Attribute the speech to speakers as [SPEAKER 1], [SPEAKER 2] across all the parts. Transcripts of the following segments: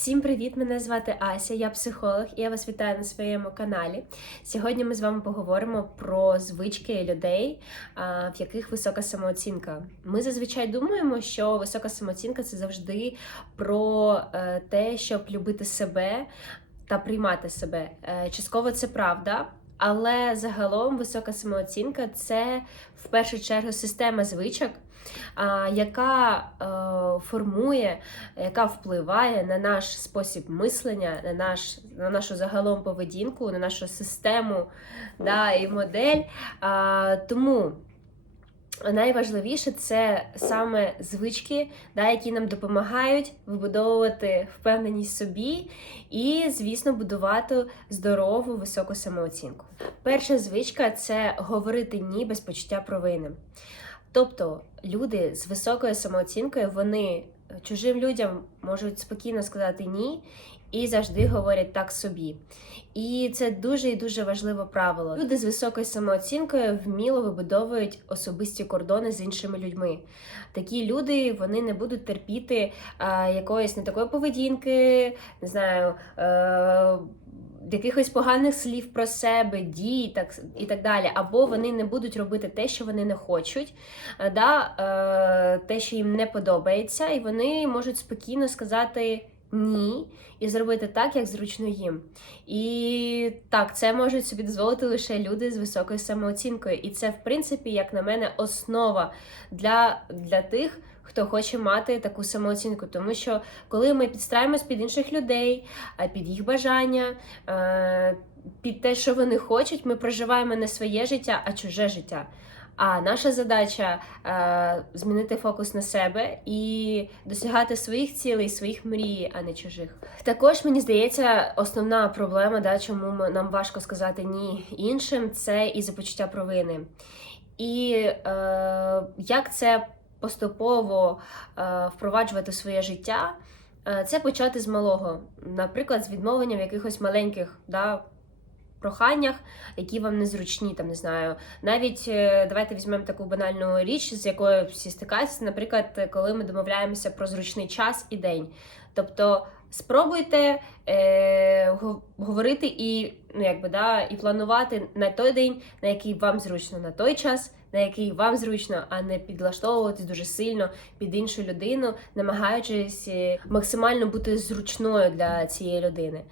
[SPEAKER 1] Всім привіт! Мене звати Ася, я психолог, і я вас вітаю на своєму каналі. Сьогодні ми з вами поговоримо про звички людей, в яких висока самооцінка. Ми зазвичай думаємо, що висока самооцінка це завжди про е, те, щоб любити себе та приймати себе. Е, Частково це правда. Але загалом висока самооцінка це в першу чергу система звичок, яка е, формує, яка впливає на наш спосіб мислення, на, наш, на нашу загалом поведінку, на нашу систему да, і модель. Тому найважливіше це саме звички, да, які нам допомагають вибудовувати впевненість собі і, звісно, будувати здорову високу самооцінку. Перша звичка це говорити ні без почуття провини. Тобто люди з високою самооцінкою вони чужим людям можуть спокійно сказати ні і завжди говорять так собі. І це дуже і дуже важливе правило. Люди з високою самооцінкою вміло вибудовують особисті кордони з іншими людьми. Такі люди вони не будуть терпіти а, якоїсь не такої поведінки, не знаю. Е- Якихось поганих слів про себе, дій так, і так далі, або вони не будуть робити те, що вони не хочуть, е, да, е, те, що їм не подобається, і вони можуть спокійно сказати ні і зробити так, як зручно їм. І так, це можуть собі дозволити лише люди з високою самооцінкою. І це, в принципі, як на мене, основа для, для тих. Хто хоче мати таку самооцінку, тому що коли ми підстраємось під інших людей, під їх бажання, під те, що вони хочуть, ми проживаємо не своє життя, а чуже життя. А наша задача змінити фокус на себе і досягати своїх цілей, своїх мрій, а не чужих. Також мені здається, основна проблема, да, чому нам важко сказати ні іншим, це і за почуття провини. І е, як це поступово е, впроваджувати своє життя, е, це почати з малого, наприклад, з відмовлення в якихось маленьких да, проханнях, які вам незручні, там не знаю. Навіть е, давайте візьмемо таку банальну річ, з якою всі стикаються, наприклад, коли ми домовляємося про зручний час і день. Тобто спробуйте е, говорити і ну, якби, да, і планувати на той день, на який вам зручно, на той час, на який вам зручно, а не підлаштовуватись дуже сильно під іншу людину, намагаючись е, максимально бути зручною для цієї людини.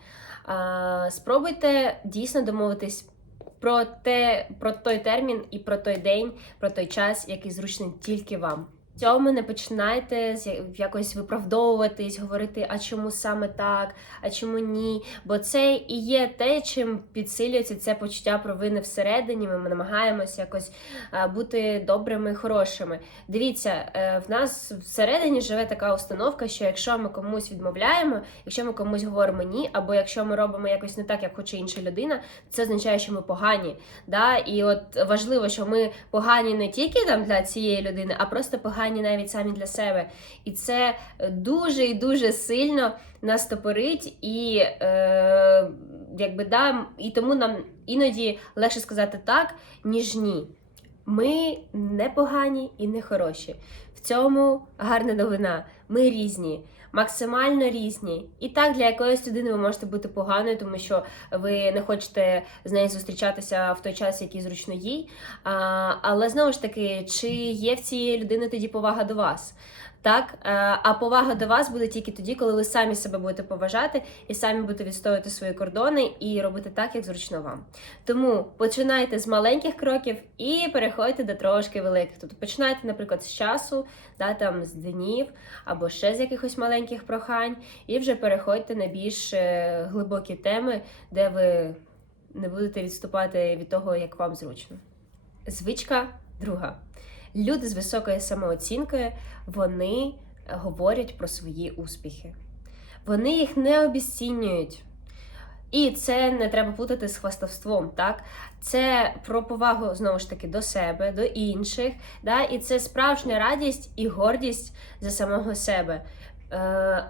[SPEAKER 1] А, Спробуйте дійсно домовитись про те, про той термін і про той день, про той час, який зручний тільки вам. Цьому не починайте якось виправдовуватись, говорити, а чому саме так, а чому ні. Бо це і є те, чим підсилюється це почуття провини всередині. Ми намагаємося якось бути добрими, хорошими. Дивіться, е, в нас всередині живе така установка, що якщо ми комусь відмовляємо, якщо ми комусь говоримо ні, або якщо ми робимо якось не так, як хоче інша людина, це означає, що ми погані. Да? І от важливо, що ми погані не тільки там для цієї людини, а просто погані погані навіть самі для себе. І це дуже і дуже сильно нас топорить, і е, якби да, і тому нам іноді легше сказати так, ніж ні. Ми не погані і не хороші. В цьому гарна новина. Ми різні максимально різні. І так для якоїсь людини ви можете бути поганою, тому що ви не хочете з нею зустрічатися в той час, який зручно їй. А, Але знову ж таки, чи є в цієї людини тоді повага до вас? Так, е, а повага до вас буде тільки тоді, коли ви самі себе будете поважати і самі будете відстоювати свої кордони і робити так, як зручно вам. Тому починайте з маленьких кроків і переходьте до трошки великих. Тобто починайте, наприклад, з часу, да, там з днів або ще з якихось маленьких прохань, і вже переходьте на більш е, глибокі теми, де ви не будете відступати від того, як вам зручно. Звичка друга. Люди з високою самооцінкою вони говорять про свої успіхи. Вони їх не обіцінюють. І це не треба путати з хвастовством, так? Це про повагу знову ж таки до себе, до інших, да? і це справжня радість і гордість за самого себе. Е,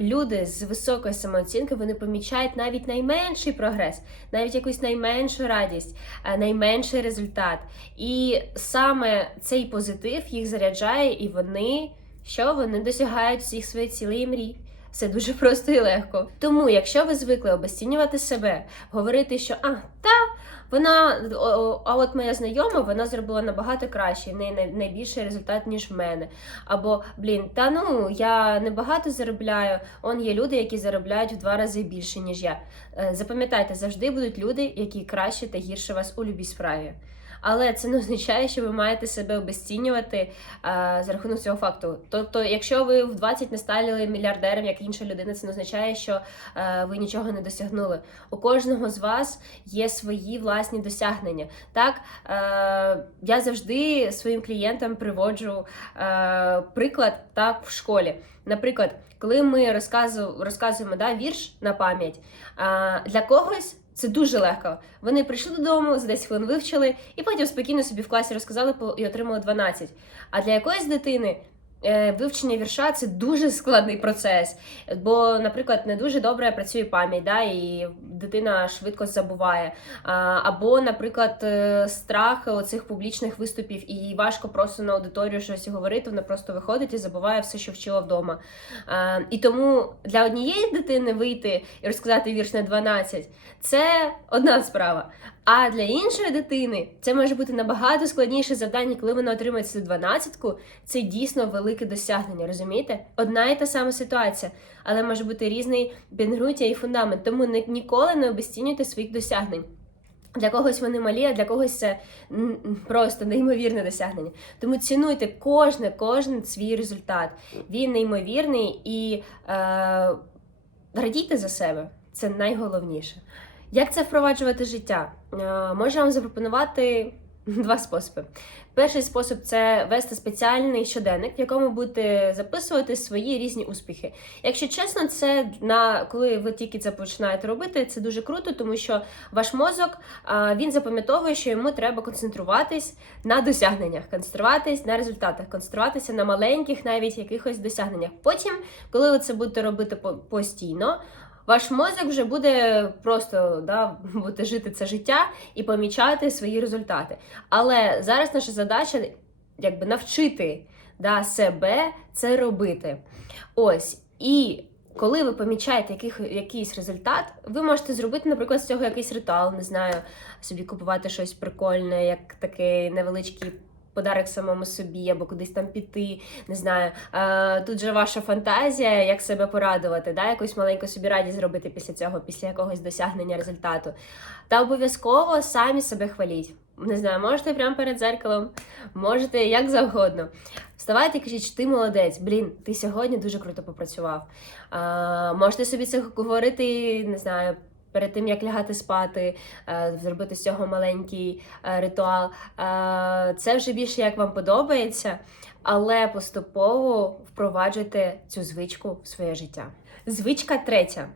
[SPEAKER 1] люди з високою самооцінкою вони помічають навіть найменший прогрес, навіть якусь найменшу радість, е, найменший результат. І саме цей позитив їх заряджає, і вони що вони досягають всіх своїх цілей і мрій. Все дуже просто і легко. Тому, якщо ви звикли обесцінювати себе, говорити, що а, та вона, а от моя знайома, вона зробила набагато краще, в неї найбільший результат, ніж в мене. Або, блін, та ну я не багато заробляю. Он є люди, які заробляють в два рази більше, ніж я. Е, Запам'ятайте, завжди будуть люди, які краще та гірше вас у любій справі. Але це не означає, що ви маєте себе обесцінювати а, за рахунок цього факту. Тобто, якщо ви в 20 не стали мільярдером, як інша людина, це не означає, що е, ви нічого не досягнули. У кожного з вас є свої власні досягнення. Так, е, я завжди своїм клієнтам приводжу е, приклад так в школі. Наприклад, коли ми розказу, розказуємо да, вірш на пам'ять, е, для когось. Це дуже легко. Вони прийшли додому, за 10 хвилин вивчили, і потім спокійно собі в класі розказали і отримали 12. А для якоїсь дитини вивчення вірша це дуже складний процес. Бо, наприклад, не дуже добре працює пам'ять, да, і дитина швидко забуває. Або, наприклад, е, страх оцих публічних виступів, і їй важко просто на аудиторію щось говорити, вона просто виходить і забуває все, що вчила вдома. І тому для однієї дитини вийти і розказати вірш на 12 це одна справа. А для іншої дитини це може бути набагато складніше завдання, коли вона отримає цю дванадцятку. Це дійсно велике досягнення, розумієте? Одна і та сама ситуація, але може бути різний підґрунтя і фундамент. Тому ніколи не обесцінюйте своїх досягнень. Для когось вони малі, а для когось це просто неймовірне досягнення. Тому цінуйте кожне, кожен свій результат. Він неймовірний і е, радійте за себе. Це найголовніше. Як це впроваджувати життя? Е, Можу вам запропонувати два способи. Перший спосіб це вести спеціальний щоденник, в якому будете записувати свої різні успіхи. Якщо чесно, це на коли ви тільки це починаєте робити, це дуже круто, тому що ваш мозок він запам'ятовує, що йому треба концентруватись на досягненнях, концентруватись на результатах, концентруватися на маленьких, навіть якихось досягненнях. Потім, коли ви це будете робити постійно. Ваш мозок вже буде просто да, буде жити це життя і помічати свої результати. Але зараз наша задача якби навчити да, себе це робити. Ось. І коли ви помічаєте якийсь результат, ви можете зробити, наприклад, з цього якийсь ритуал, не знаю, собі купувати щось прикольне, як такий невеличкий. Подарок самому собі або кудись там піти, не знаю. Тут же ваша фантазія, як себе порадувати, да? якусь маленьку собі радість зробити після цього, після якогось досягнення результату. Та обов'язково самі себе хваліть. Не знаю, можете прямо перед зеркалом, можете як завгодно. Вставайте і кажіть, ти молодець, блін, ти сьогодні дуже круто попрацював. А, можете собі це говорити, не знаю, перед тим як лягати спати, е, зробити з цього маленький е, ритуал. Е, Це вже більше як вам подобається, але поступово впроваджуйте цю звичку в своє життя. Звичка третя.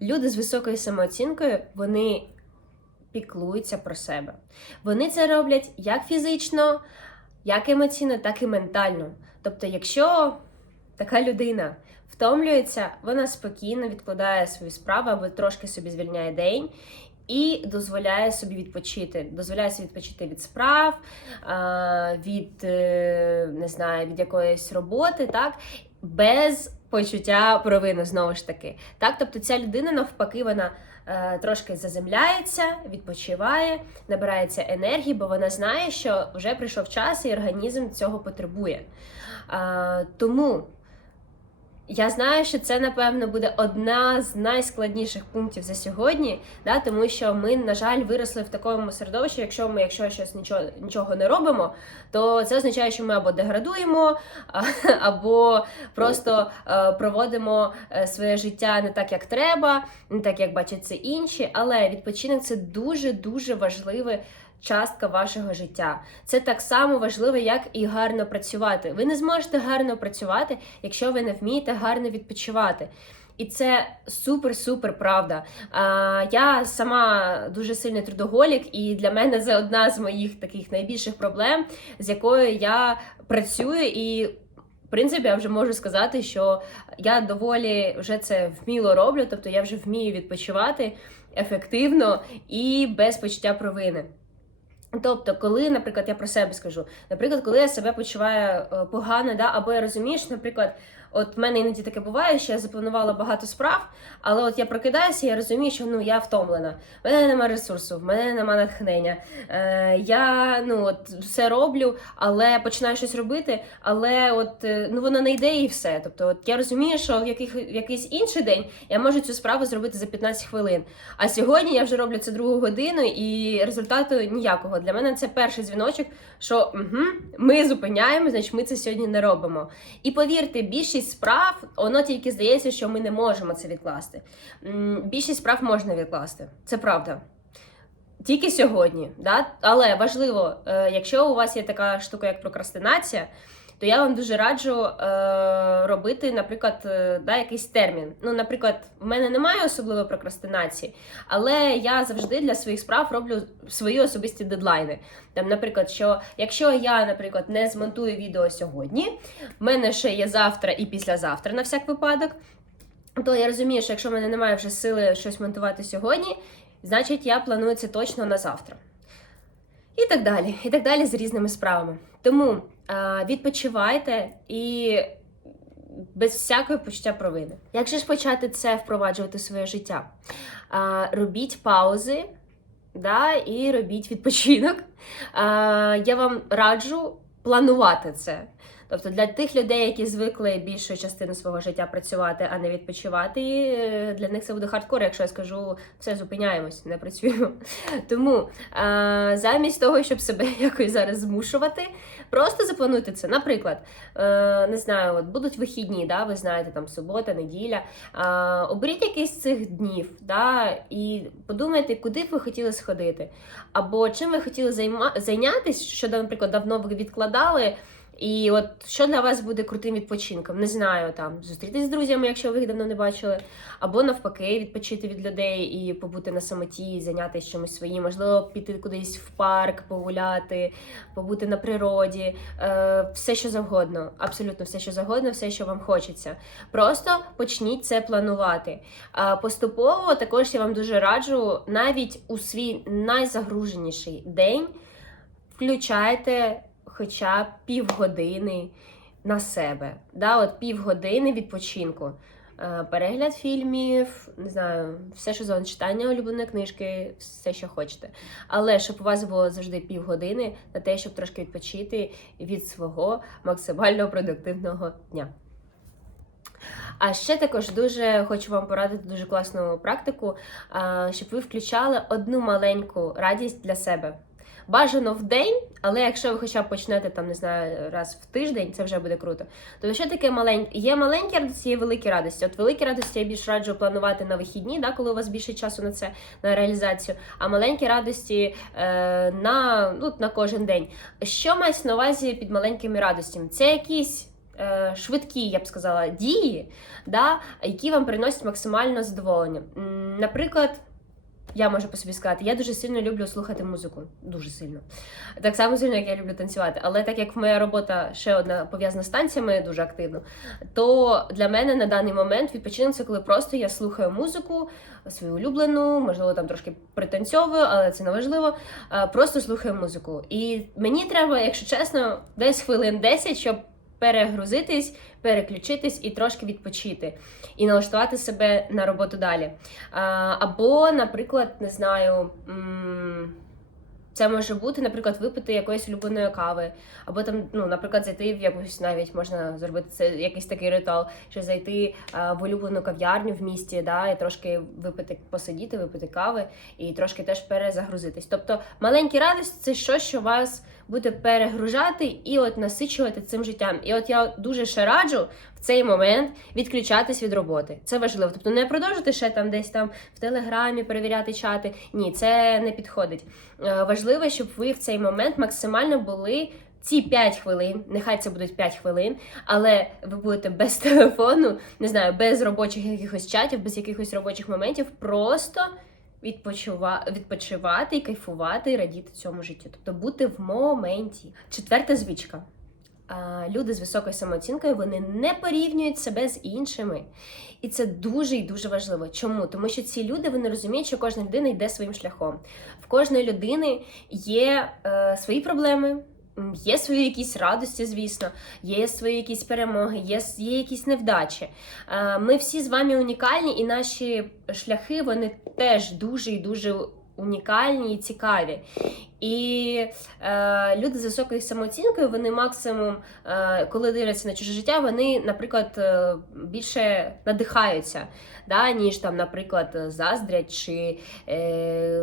[SPEAKER 1] Люди з високою самооцінкою, вони піклуються про себе. Вони це роблять як фізично, як емоційно, так і ментально. Тобто, якщо така людина втомлюється, вона спокійно відкладає свою справу або трошки собі звільняє день. І дозволяє собі відпочити, дозволяє собі відпочити від справ, від е, не знаю, від якоїсь роботи, так без почуття провини знову ж таки. Так, тобто ця людина навпаки, вона е, трошки заземляється, відпочиває, набирається енергії, бо вона знає, що вже прийшов час, і організм цього потребує. Тому я знаю, що це, напевно, буде одна з найскладніших пунктів за сьогодні, да, тому що ми, на жаль, виросли в такому середовищі. Якщо ми, якщо щось нічого, нічого не робимо, то це означає, що ми або деградуємо, або просто е, проводимо е, своє життя не так, як треба, не так, як бачать це інші. Але відпочинок це дуже дуже важливе. Частка вашого життя. Це так само важливо, як і гарно працювати. Ви не зможете гарно працювати, якщо ви не вмієте гарно відпочивати. І це супер-супер правда. А, я сама дуже сильний трудоголік, і для мене це одна з моїх таких найбільших проблем, з якою я працюю і. В принципі, я вже можу сказати, що я доволі вже це вміло роблю, тобто я вже вмію відпочивати ефективно і без почуття провини. Тобто, коли, наприклад, я про себе скажу, наприклад, коли я себе почуваю е, погано, да, або я розумію, що, наприклад, От в мене іноді таке буває, що я запланувала багато справ, але от я прокидаюся, я розумію, що ну я втомлена. В мене немає ресурсу, в мене немає натхнення. Е, я ну от все роблю, але починаю щось робити, але от е, ну воно не йде і все. Тобто, от я розумію, що в яких в якийсь інший день я можу цю справу зробити за 15 хвилин. А сьогодні я вже роблю це другу годину, і результату ніякого. Для мене це перший дзвіночок, що угу, ми зупиняємо, значить ми це сьогодні не робимо. І повірте, більшість справ, воно тільки здається, що ми не можемо це відкласти. Більшість справ можна відкласти, це правда. Тільки сьогодні, да? але важливо, е, якщо у вас є така штука, як прокрастинація, то я вам дуже раджу е, робити, наприклад, е, да, якийсь термін. Ну, наприклад, в мене немає особливої прокрастинації, але я завжди для своїх справ роблю свої особисті дедлайни. Там, наприклад, що якщо я, наприклад, не змонтую відео сьогодні, в мене ще є завтра і післязавтра на всяк випадок. То я розумію, що якщо в мене немає вже сили щось монтувати сьогодні, значить я планую це точно на завтра. І так далі, і так далі з різними справами. Тому відпочивайте і без всякої почуття провини. Як же ж почати це впроваджувати в своє життя? Робіть паузи да, і робіть відпочинок. Я вам раджу планувати це. Тобто для тих людей, які звикли більшу частину свого життя працювати, а не відпочивати, е, для них це буде хардкор, якщо я скажу все, зупиняємось, не працюємо. Тому е, замість того, щоб себе якось зараз змушувати, просто заплануйте це. Наприклад, е, не знаю, от будуть вихідні, да, ви знаєте, там субота, неділя. Оберіть якийсь з цих днів, да, і подумайте, куди б ви хотіли сходити, або чим ви хотіли займа... зайнятися, що, наприклад, давно ви відкладали. І от що для вас буде крутим відпочинком? Не знаю, там зустрітись з друзями, якщо ви їх давно не бачили, або навпаки, відпочити від людей і побути на самоті, зайнятися чимось своїм, можливо, піти кудись в парк, погуляти, побути на природі, е, все, що завгодно, абсолютно все, що завгодно, все, що вам хочеться. Просто почніть це планувати. А поступово також я вам дуже раджу навіть у свій найзагруженіший день включайте хоча б півгодини на себе. Да, от півгодини відпочинку. Е, Перегляд фільмів, не знаю, все, що за читання улюбленої книжки, все, що хочете. Але щоб у вас було завжди півгодини на те, щоб трошки відпочити від свого максимально продуктивного дня. А ще також дуже хочу вам порадити дуже класну практику, щоб ви включали одну маленьку радість для себе. Бажано в день, але якщо ви хоча б почнете там, не знаю, раз в тиждень, це вже буде круто. Тобто, що таке маленьке? Є маленькі радості, є великі радості. От великі радості я більш раджу планувати на вихідні, да, коли у вас більше часу на це на реалізацію. А маленькі радості е, на, ну, на кожен день. Що мається на увазі під маленькими радостями? Це якісь. е, Швидкі, я б сказала, дії, да, які вам приносять максимально задоволення. Наприклад, я можу по собі сказати, я дуже сильно люблю слухати музику. Дуже сильно. Так само сильно, як я люблю танцювати. Але так як моя робота ще одна пов'язана з танцями дуже активно, то для мене на даний момент відпочинок це коли просто я слухаю музику, свою улюблену, можливо, там трошки пританцьовую, але це не важливо. Просто слухаю музику. І мені треба, якщо чесно, десь хвилин 10, щоб перегрузитись, переключитись і трошки відпочити, і налаштувати себе на роботу далі. Або, наприклад, не знаю. Це може бути, наприклад, випити якоїсь улюбленої кави, або там, ну, наприклад, зайти в якусь навіть можна зробити це якийсь такий ритуал, що зайти а, в улюблену кав'ярню в місті, да, і трошки випити, посидіти, випити кави, і трошки теж перезагрузитись. Тобто маленькі радості це щось, що вас буде перегружати і от насичувати цим життям. І от я дуже ще раджу в цей момент відключатись від роботи. Це важливо. Тобто не продовжити ще там десь там в телеграмі перевіряти чати. Ні, це не підходить. Е, Важливо, щоб ви в цей момент максимально були. Ці 5 хвилин, нехай це будуть 5 хвилин, але ви будете без телефону, не знаю, без робочих якихось чатів, без якихось робочих моментів, просто. Відпочивати і кайфувати, і радіти цьому життю. Тобто бути в моменті. Четверта звичка. Люди з високою самооцінкою вони не порівнюють себе з іншими. І це дуже і дуже важливо. Чому? Тому що ці люди вони розуміють, що кожна людина йде своїм шляхом. В кожної людини є е, свої проблеми. Є свої якісь радості, звісно, є свої якісь перемоги, є, є якісь невдачі. Е, Ми всі з вами унікальні, і наші шляхи вони теж дуже і дуже унікальні і цікаві. І е, люди з високою самооцінкою, вони максимум, е, коли дивляться на чуже життя, вони, наприклад, е, більше надихаються, да, ніж там, наприклад, заздрять чи е,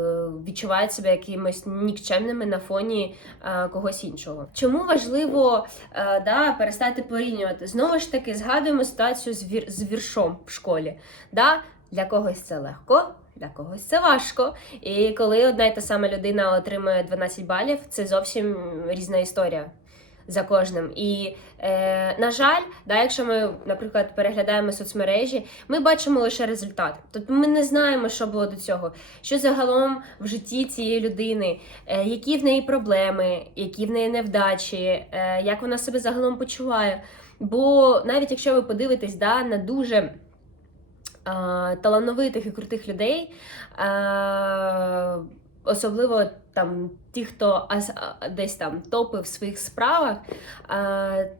[SPEAKER 1] відчувають себе якимось нікчемними на фоні е, когось іншого. Чому важливо е, да, перестати порівнювати? Знову ж таки, згадуємо ситуацію з, вір, з віршом в школі. Да? Для когось це легко. Для когось це важко, і коли одна й та сама людина отримує 12 балів, це зовсім різна історія за кожним. І, е, на жаль, да, якщо ми, наприклад, переглядаємо соцмережі, ми бачимо лише результат. Тобто ми не знаємо, що було до цього, що загалом в житті цієї людини, е, які в неї проблеми, які в неї невдачі, е, як вона себе загалом почуває. Бо навіть якщо ви подивитесь да, на дуже талановитих і крутих людей, особливо там ті, хто десь там топи в своїх справах,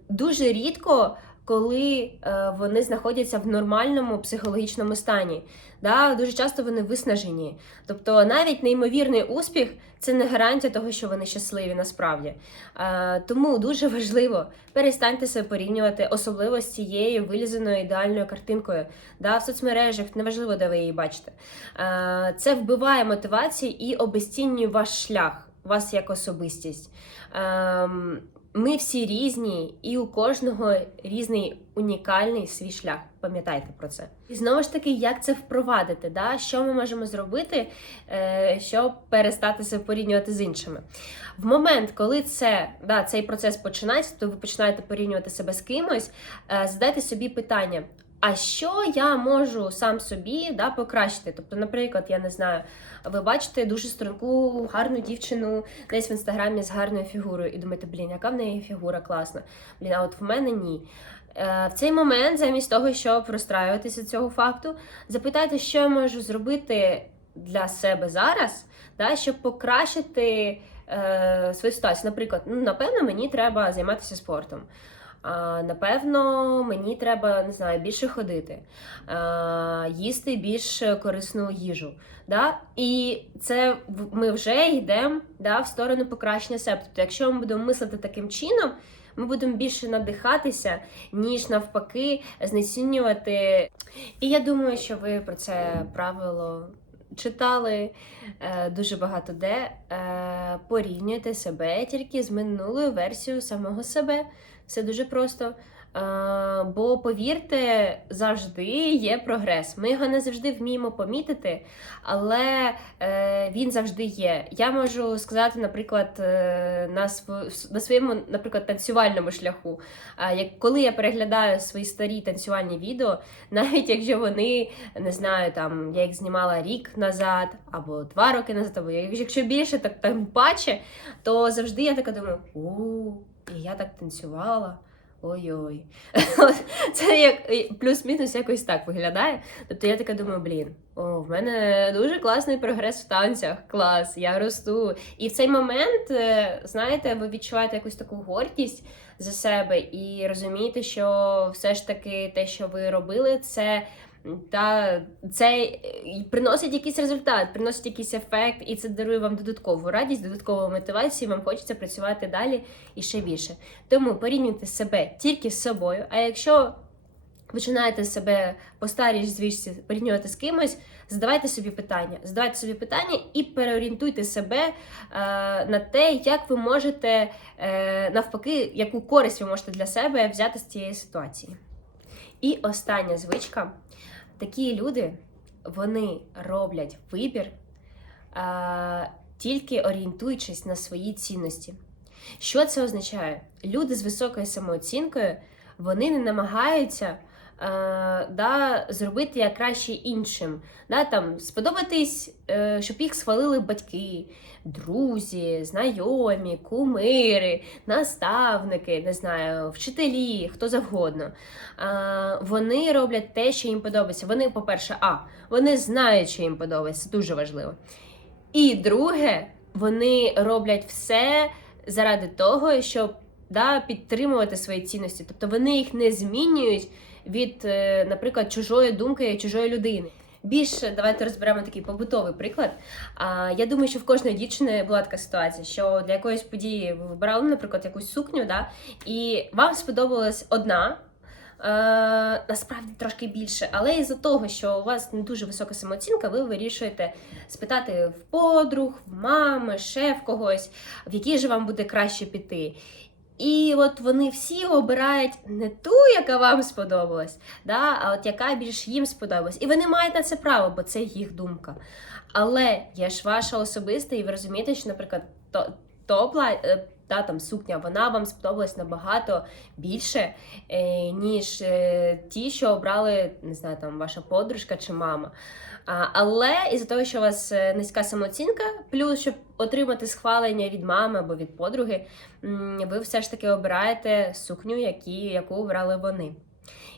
[SPEAKER 1] дуже рідко. Коли е, вони знаходяться в нормальному психологічному стані, да, дуже часто вони виснажені. Тобто навіть неймовірний успіх це не гарантія того, що вони щасливі насправді. Е, тому дуже важливо перестаньте себе порівнювати, особливо з цією вилізаною ідеальною картинкою да, в соцмережах, неважливо, де ви її бачите. Е, Це вбиває мотивацію і обесцінює ваш шлях, вас як особистість. Ем, Ми всі різні, і у кожного різний унікальний свій шлях. Пам'ятайте про це. І знову ж таки, як це впровадити? Да? Що ми можемо зробити, е, щоб перестати себе порівнювати з іншими? В момент, коли це, да, цей процес починається, то ви починаєте порівнювати себе з кимось, е, задайте собі питання. А що я можу сам собі да, покращити? Тобто, наприклад, я не знаю, ви бачите дуже струнку, гарну дівчину десь в інстаграмі з гарною фігурою, і думаєте, блін, яка в неї фігура класна. Блін, а от в мене ні. Е, В цей момент, замість того, щоб розстраюватися цього факту, запитайте, що я можу зробити для себе зараз, да, щоб покращити е, свою ситуацію. Наприклад, ну, напевно, мені треба займатися спортом. А, напевно, мені треба не знаю, більше ходити, а, їсти більш корисну їжу. Да? І це ми вже йдемо да, в сторону покращення себе. Тобто, якщо ми будемо мислити таким чином, ми будемо більше надихатися, ніж навпаки, знецінювати. І я думаю, що ви про це правило читали е, дуже багато де. Е, порівнюйте себе тільки з минулою версією самого себе. Все дуже просто. Бо повірте, завжди є прогрес. Ми його не завжди вміємо помітити, але е, він завжди є. Я можу сказати, наприклад, е, на, своєму, наприклад, танцювальному шляху. Як коли я переглядаю свої старі танцювальні відео, навіть якщо вони не знаю, там я їх знімала рік назад або два роки назад, або якщо більше, так тим паче, то завжди я така думаю: у, і я так танцювала. Ой-ой. Це як плюс-мінус якось так виглядає. Тобто я така думаю, блін, о, в мене дуже класний прогрес в танцях, клас, я росту. І в цей момент, е, знаєте, ви відчуваєте якусь таку гордість за себе і розумієте, що все ж таки те, що ви робили, це. Та це приносить якийсь результат, приносить якийсь ефект, і це дарує вам додаткову радість, додаткову мотивацію. Вам хочеться працювати далі і ще більше. Тому порівнюйте себе тільки з собою. А якщо починаєте себе по старій звичці порівнювати з кимось, задавайте собі питання, задавайте собі питання і переорієнтуйте себе е, на те, як ви можете е, навпаки, яку користь ви можете для себе взяти з цієї ситуації. І остання звичка. Такі люди вони роблять вибір а, тільки орієнтуючись на свої цінності. Що це означає? Люди з високою самооцінкою вони не намагаються да, зробити як краще іншим, да, там, сподобатись, е, щоб їх схвалили батьки, друзі, знайомі, кумири, наставники, не знаю, вчителі, хто завгодно. А, вони роблять те, що їм подобається. Вони, по-перше, а, вони знають, що їм подобається, дуже важливо. І друге, вони роблять все заради того, щоб да, підтримувати свої цінності. Тобто вони їх не змінюють від, е, наприклад, чужої думки чужої людини. Більше давайте розберемо такий побутовий приклад. А я думаю, що в кожної дівчини була така ситуація, що для якоїсь події ви вибирали, наприклад, якусь сукню, да, і вам сподобалась одна. Е, насправді трошки більше, але із-за того, що у вас не дуже висока самооцінка, ви вирішуєте спитати в подруг, в мами, ще в когось, в якій же вам буде краще піти. І от вони всі обирають не ту, яка вам сподобалась, да, а от яка більш їм сподобалась. І вони мають на це право, бо це їх думка. Але є ж ваша особиста, і ви розумієте, що, наприклад, то, то та там сукня, вона вам сподобалась набагато більше, е, ніж е, ті, що обрали, не знаю, там ваша подружка чи мама. Але із-за того, що у вас е, низька самооцінка, плюс щоб отримати схвалення від мами або від подруги, ви все ж таки обираєте сукню, яку обрали вони.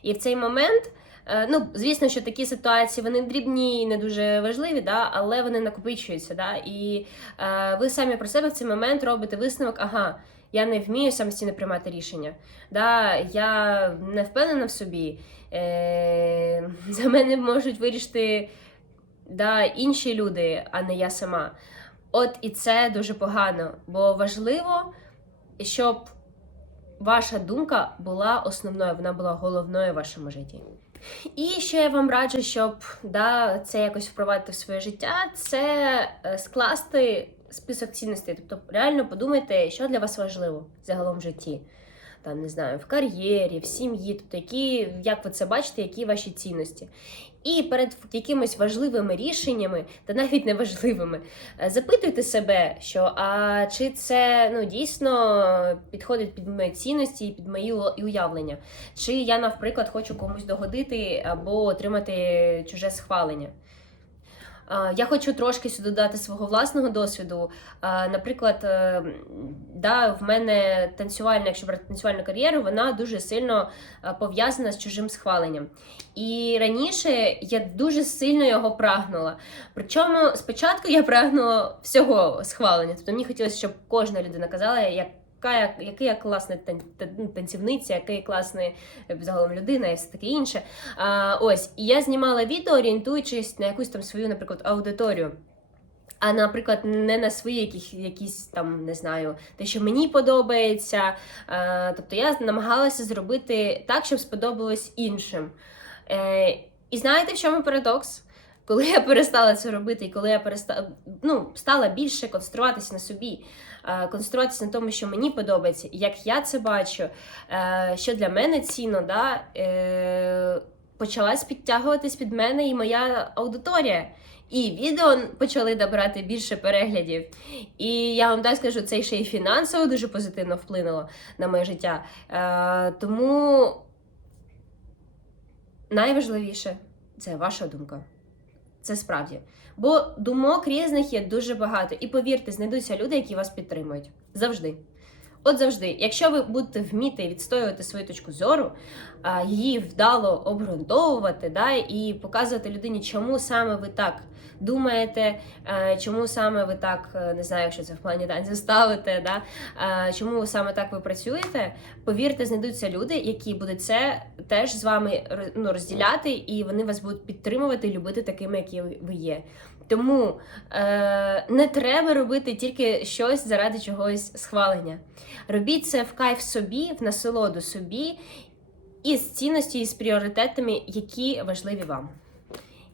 [SPEAKER 1] І в цей момент. Е, Ну, звісно, що такі ситуації вони дрібні і не дуже важливі, да, але вони накопичуються. Да, і е, ви самі про себе в цей момент робите висновок, ага, я не вмію самостійно приймати рішення. Да, я не впевнена в собі. Е, за мене можуть вирішити да, інші люди, а не я сама. От і це дуже погано, бо важливо, щоб ваша думка була основною, вона була головною в вашому житті. І ще я вам раджу, щоб да, це якось впровадити в своє життя, це е, скласти список цінностей. Тобто реально подумайте, що для вас важливо загалом в житті. Там, не знаю, в кар'єрі, в сім'ї, тобто які, як ви це бачите, які ваші цінності. І перед якимись важливими рішеннями, та навіть неважливими, е, запитуйте себе, що а чи це ну, дійсно підходить під мої цінності і під мої уявлення, чи я, наприклад, хочу комусь догодити або отримати чуже схвалення. Я хочу трошки сюди додати свого власного досвіду. Наприклад, е, да, в мене танцювальна, якщо брати танцювальну кар'єру, вона дуже сильно е, пов'язана з чужим схваленням. І раніше я дуже сильно його прагнула. Причому спочатку я прагнула всього схвалення. Тобто мені хотілося, щоб кожна людина казала, яка я, який я класна ну, танцівниця, який я класний е, загалом людина і все таке інше. А, ось, і я знімала відео, орієнтуючись на якусь там свою, наприклад, аудиторію. А, наприклад, не на свої якісь, якісь там, не знаю, те, що мені подобається. А, тобто я намагалася зробити так, щоб сподобалось іншим. Е, і знаєте, в чому парадокс? Коли я перестала це робити, і коли я перестала ну, стала більше концентруватися на собі, е, концентруватися на тому, що мені подобається, як я це бачу, е, що для мене цінно, да, е, почалась підтягуватись під мене і моя аудиторія. І відео почали набирати більше переглядів. І я вам так скажу, це ще й фінансово дуже позитивно вплинуло на моє життя. Тому найважливіше це ваша думка. Це справді. Бо думок різних є дуже багато. І повірте, знайдуться люди, які вас підтримують. Завжди. От завжди, якщо ви будете вміти відстоювати свою точку зору, її вдало обґрунтовувати, да, і показувати людині, чому саме ви так думаєте, е, чому саме ви так, е, не знаю, якщо це в плані танців ставите, да, е, чому саме так ви працюєте, повірте, знайдуться люди, які будуть це теж з вами ну, розділяти, і вони вас будуть підтримувати, любити такими, які ви є. Тому е, не треба робити тільки щось заради чогось схвалення. Робіть це в кайф собі, в насолоду собі, і з цінності, і з пріоритетами, які важливі вам.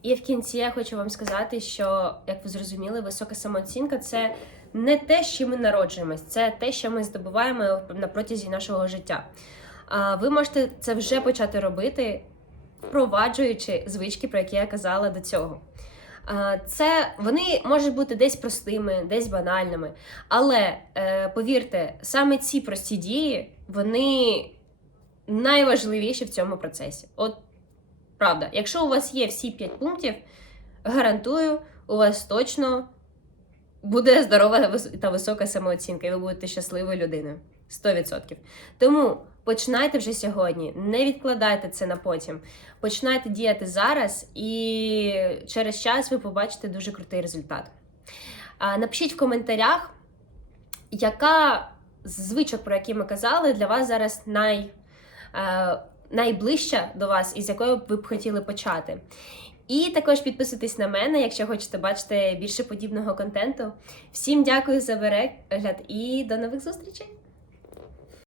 [SPEAKER 1] І в кінці я хочу вам сказати, що, як ви зрозуміли, висока самооцінка це не те, що ми народжуємось, це те, що ми здобуваємо на протязі нашого життя. А ви можете це вже почати робити, впроваджуючи звички, про які я казала до цього. Це вони можуть бути десь простими, десь банальними. Але е, повірте, саме ці прості дії вони найважливіші в цьому процесі. От правда, якщо у вас є всі 5 пунктів, гарантую, у вас точно буде здорова та висока самооцінка, і ви будете щасливою людиною. 100%. Тому починайте вже сьогодні, не відкладайте це на потім. Починайте діяти зараз, і через час ви побачите дуже крутий результат. Напишіть в коментарях, яка звичок, про які ми казали, для вас зараз най, е, найближча до вас, і з якою ви б хотіли почати. І також підписуйтесь на мене, якщо хочете бачити більше подібного контенту. Всім дякую за перегляд і до нових зустрічей!